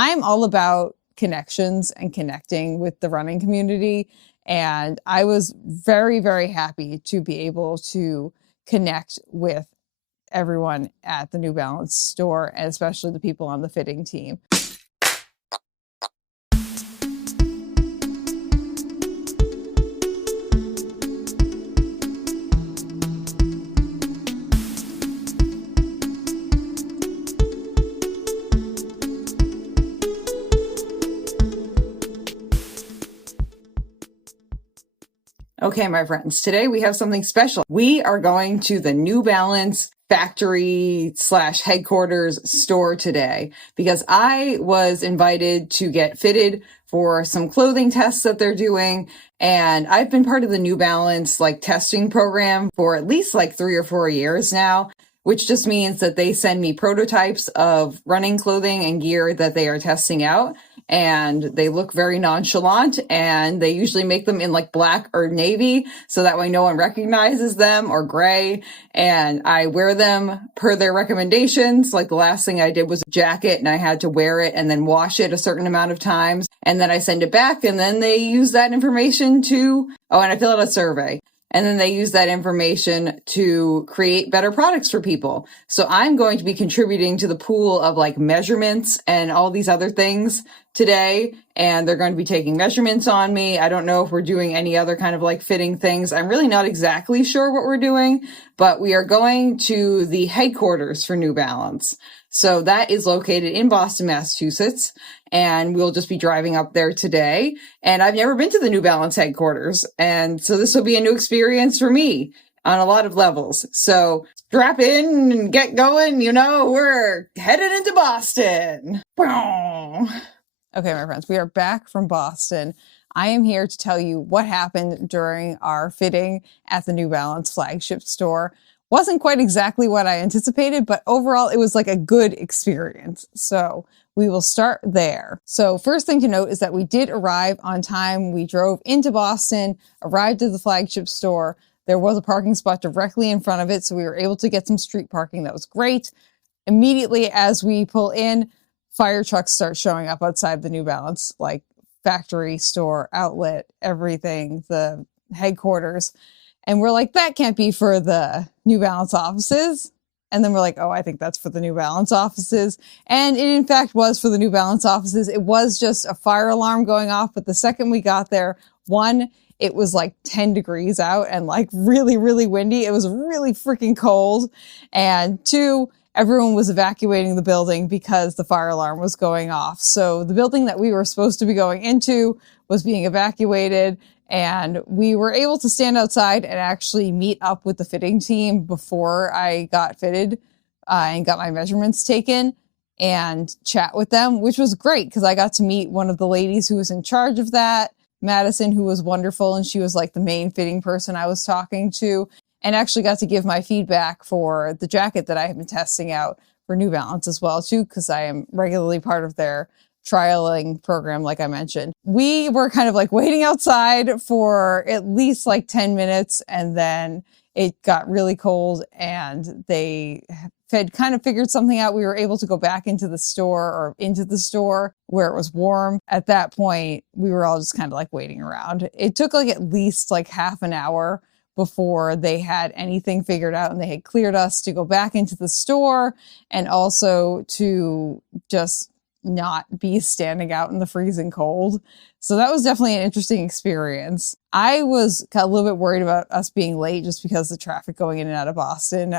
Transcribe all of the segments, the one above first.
I'm all about connections and connecting with the running community. And I was very, very happy to be able to connect with everyone at the New Balance store, and especially the people on the fitting team. Okay, my friends, today we have something special. We are going to the New Balance factory / headquarters store today because I was invited to get fitted for some clothing tests that they're doing. And I've been part of the New Balance testing program for at least 3 or 4 years now, which just means that they send me prototypes of running clothing and gear that they are testing out. And they look very nonchalant, and they usually make them in black or navy, so that way no one recognizes them, or gray. And I wear them per their recommendations. The last thing I did was a jacket, and I had to wear it and then wash it a certain amount of times. And then I send it back, and then they use that information and I fill out a survey. And then they use that information to create better products for people. So I'm going to be contributing to the pool of measurements and all these other things today. And they're going to be taking measurements on me. I don't know if we're doing any other kind of fitting things. I'm really not exactly sure what we're doing, but we are going to the headquarters for New Balance. So that is located in Boston, Massachusetts, and we'll just be driving up there today. And I've never been to the New Balance headquarters, and so this will be a new experience for me on a lot of levels. So strap in and get going. We're headed into Boston. Okay, my friends, we are back from Boston. I am here to tell you what happened during our fitting at the New Balance flagship store. Wasn't quite exactly what I anticipated, but overall it was a good experience. So we will start there. So first thing to note is that we did arrive on time. We drove into Boston, arrived at the flagship store. There was a parking spot directly in front of it, so we were able to get some street parking. That was great. Immediately as we pull in, fire trucks start showing up outside the New Balance, factory, store, outlet, everything, the headquarters. And we're that can't be for the New Balance offices. And then we're oh, I think that's for the New Balance offices. And it in fact was for the New Balance offices. It was just a fire alarm going off. But the second we got there, one, it was 10 degrees out and really, really windy. It was really freaking cold. And two, everyone was evacuating the building because the fire alarm was going off. So the building that we were supposed to be going into was being evacuated. And we were able to stand outside and actually meet up with the fitting team before I got fitted and got my measurements taken and chat with them, which was great because I got to meet one of the ladies who was in charge of that, Madison, who was wonderful. And she was the main fitting person I was talking to, and actually got to give my feedback for the jacket that I have been testing out for New Balance as well, too, because I am regularly part of their trialing program, like I mentioned. We were kind of waiting outside for at least 10 minutes, and then it got really cold and they had kind of figured something out. We were able to go back into the store where it was warm. At that point, we were all just kind of waiting around. It took at least half an hour before they had anything figured out, and they had cleared us to go back into the store and also to just not be standing out in the freezing cold. So that was definitely an interesting experience. I was a little bit worried about us being late just because the traffic going in and out of Boston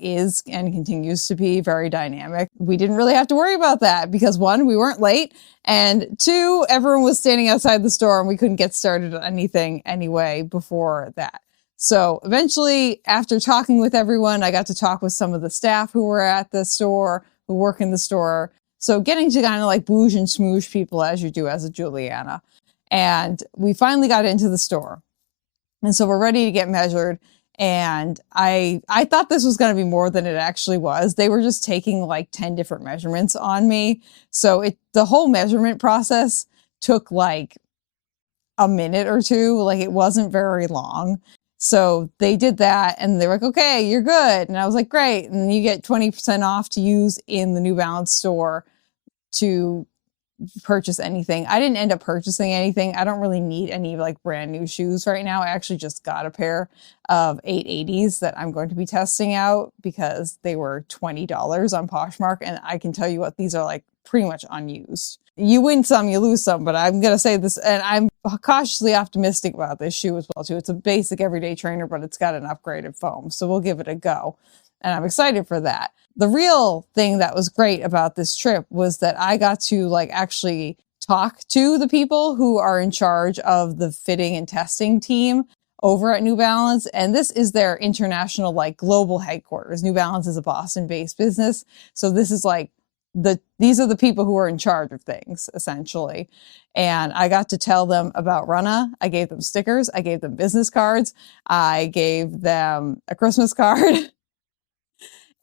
is and continues to be very dynamic. We didn't really have to worry about that because one, we weren't late, and two, everyone was standing outside the store and we couldn't get started on anything anyway before that. So eventually, after talking with everyone, I got to talk with some of the staff who were at the store, who work in the store. So getting to kind of bouge and smooge people as you do as a Juliana. And we finally got into the store. And so we're ready to get measured. And I thought this was going to be more than it actually was. They were just taking 10 different measurements on me. So the whole measurement process took a minute or two. It wasn't very long. So they did that and they were okay, you're good. And I was great. And you get 20% off to use in the New Balance store to purchase anything. I didn't end up purchasing anything. I don't really need any like brand new shoes right now. I actually just got a pair of 880s that I'm going to be testing out because they were $20 on Poshmark. And I can tell you what, these are like pretty much unused. You win some, you lose some, but I'm going to say this, and I'm cautiously optimistic about this shoe as well too. It's a basic everyday trainer, but it's got an upgraded foam. So we'll give it a go. And I'm excited for that. The real thing that was great about this trip was that I got to like actually talk to the people who are in charge of the fitting and testing team over at New Balance. And this is their international, like global headquarters. New Balance is a Boston-based business. So this is like these are the people who are in charge of things, essentially. And I got to tell them about Runna. I gave them stickers. I gave them business cards. I gave them a Christmas card.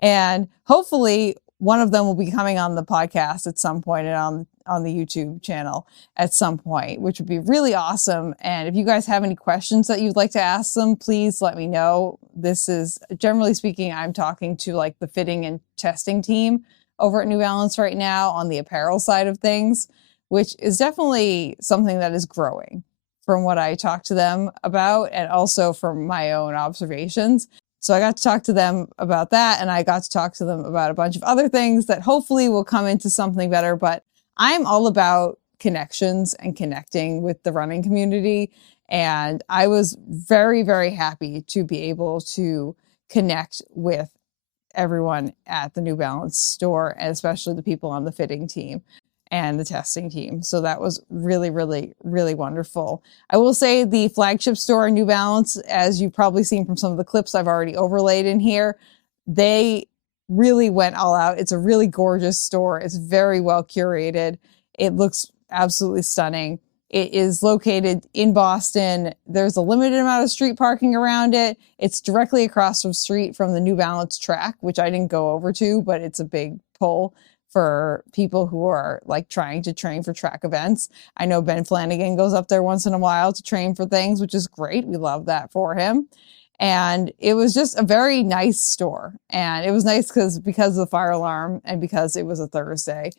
And hopefully one of them will be coming on the podcast at some point and on the YouTube channel at some point, which would be really awesome. And if you guys have any questions that you'd like to ask them, please let me know. This is, generally speaking, I'm talking to like the fitting and testing team over at New Balance right now on the apparel side of things, which is definitely something that is growing from what I talked to them about and also from my own observations. So I got to talk to them about that, and I got to talk to them about a bunch of other things that hopefully will come into something better. But I'm all about connections and connecting with the running community. And I was very, very happy to be able to connect with everyone at the New Balance store, and especially the people on the fitting team and the testing team. So that was really, really, really wonderful. I will say the flagship store in New Balance, as you've probably seen from some of the clips I've already overlaid in here, they really went all out. It's a really gorgeous store. It's very well curated. It looks absolutely stunning. It is located in Boston. There's a limited amount of street parking around it. It's directly across the street from the New Balance track, which I didn't go over to, but it's a big pull for people who are like trying to train for track events. I know Ben Flanagan goes up there once in a while to train for things, which is great. We love that for him. And it was just a very nice store. And it was nice because of the fire alarm and because it was a Thursday.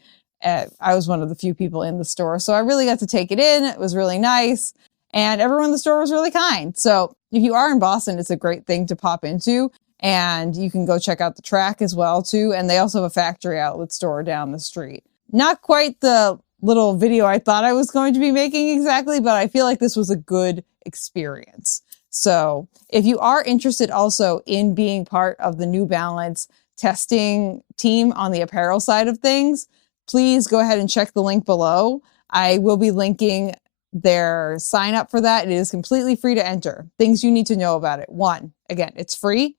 I was one of the few people in the store. So I really got to take it in. It was really nice. And everyone in the store was really kind. So if you are in Boston, it's a great thing to pop into. And you can go check out the track as well, too. And they also have a factory outlet store down the street. Not quite the little video I thought I was going to be making exactly, but I feel like this was a good experience. So if you are interested also in being part of the New Balance testing team on the apparel side of things, please go ahead and check the link below. I will be linking their sign up for that. It is completely free to enter. Things you need to know about it. 1, again, it's free.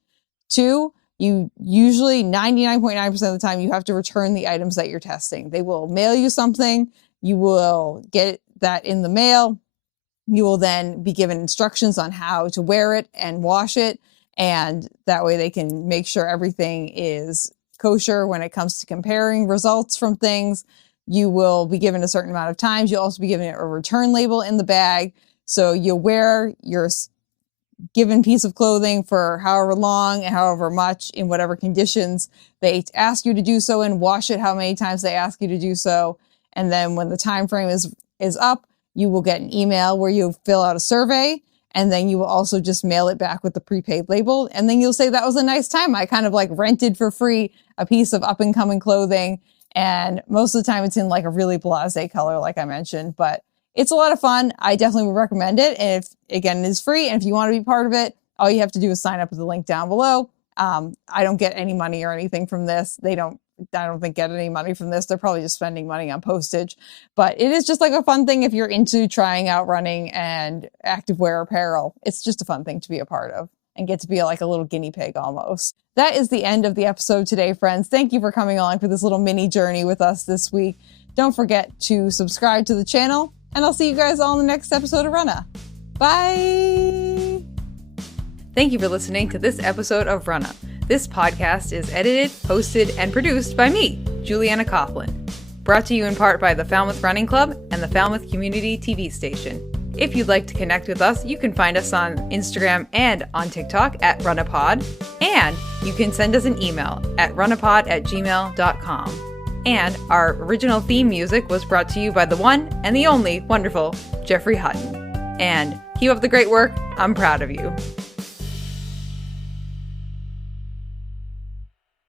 2, you usually 99.9% of the time you have to return the items that you're testing. They will mail you something. You will get that in the mail. You will then be given instructions on how to wear it and wash it. And that way they can make sure everything is kosher when it comes to comparing results from things. You will be given a certain amount of times. You'll also be given a return label in the bag. So you'll wear your given piece of clothing for however long and however much in whatever conditions they ask you to do so, and wash it how many times they ask you to do so. And then when the time frame is up, you will get an email where you fill out a survey, and then you will also just mail it back with the prepaid label. And then you'll say, that was a nice time. I kind of like rented for free a piece of up and coming clothing. And most of the time it's in like a really blasé color, like I mentioned, but it's a lot of fun. I definitely would recommend it. And if, again, it is free. And if you want to be part of it, all you have to do is sign up with the link down below. I don't get any money or anything from this. I don't think get any money from this. They're probably just spending money on postage, but it is just like a fun thing if you're into trying out running and activewear apparel. It's just a fun thing to be a part of and get to be like a little guinea pig almost. That is the end of the episode today, friends. Thank you for coming along for this little mini journey with us this week. Don't forget to subscribe to the channel, and I'll see you guys all in the next episode of Runna. Bye! Thank you for listening to this episode of Runna. This podcast is edited, hosted, and produced by me, Juliana Coughlin. Brought to you in part by the Falmouth Running Club and the Falmouth Community TV station. If you'd like to connect with us, you can find us on Instagram and on TikTok at runnapod, and you can send us an email at runnapod@gmail.com. And our original theme music was brought to you by the one and the only wonderful Jeffrey Hutton. And keep up the great work. I'm proud of you.